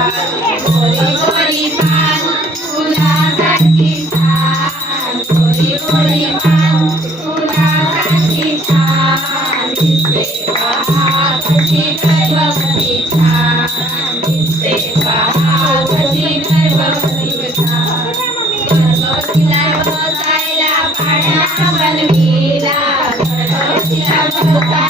गोरी गोरी पान फुलासारखी छान गोरी गोरी पान फुलासारखी छान दिसते पहा कशी गर्भवती छान दिसते पहा कशी गर्भवती छान गर्भवतीला बसायला पाळणा बनविला गर्भवतीला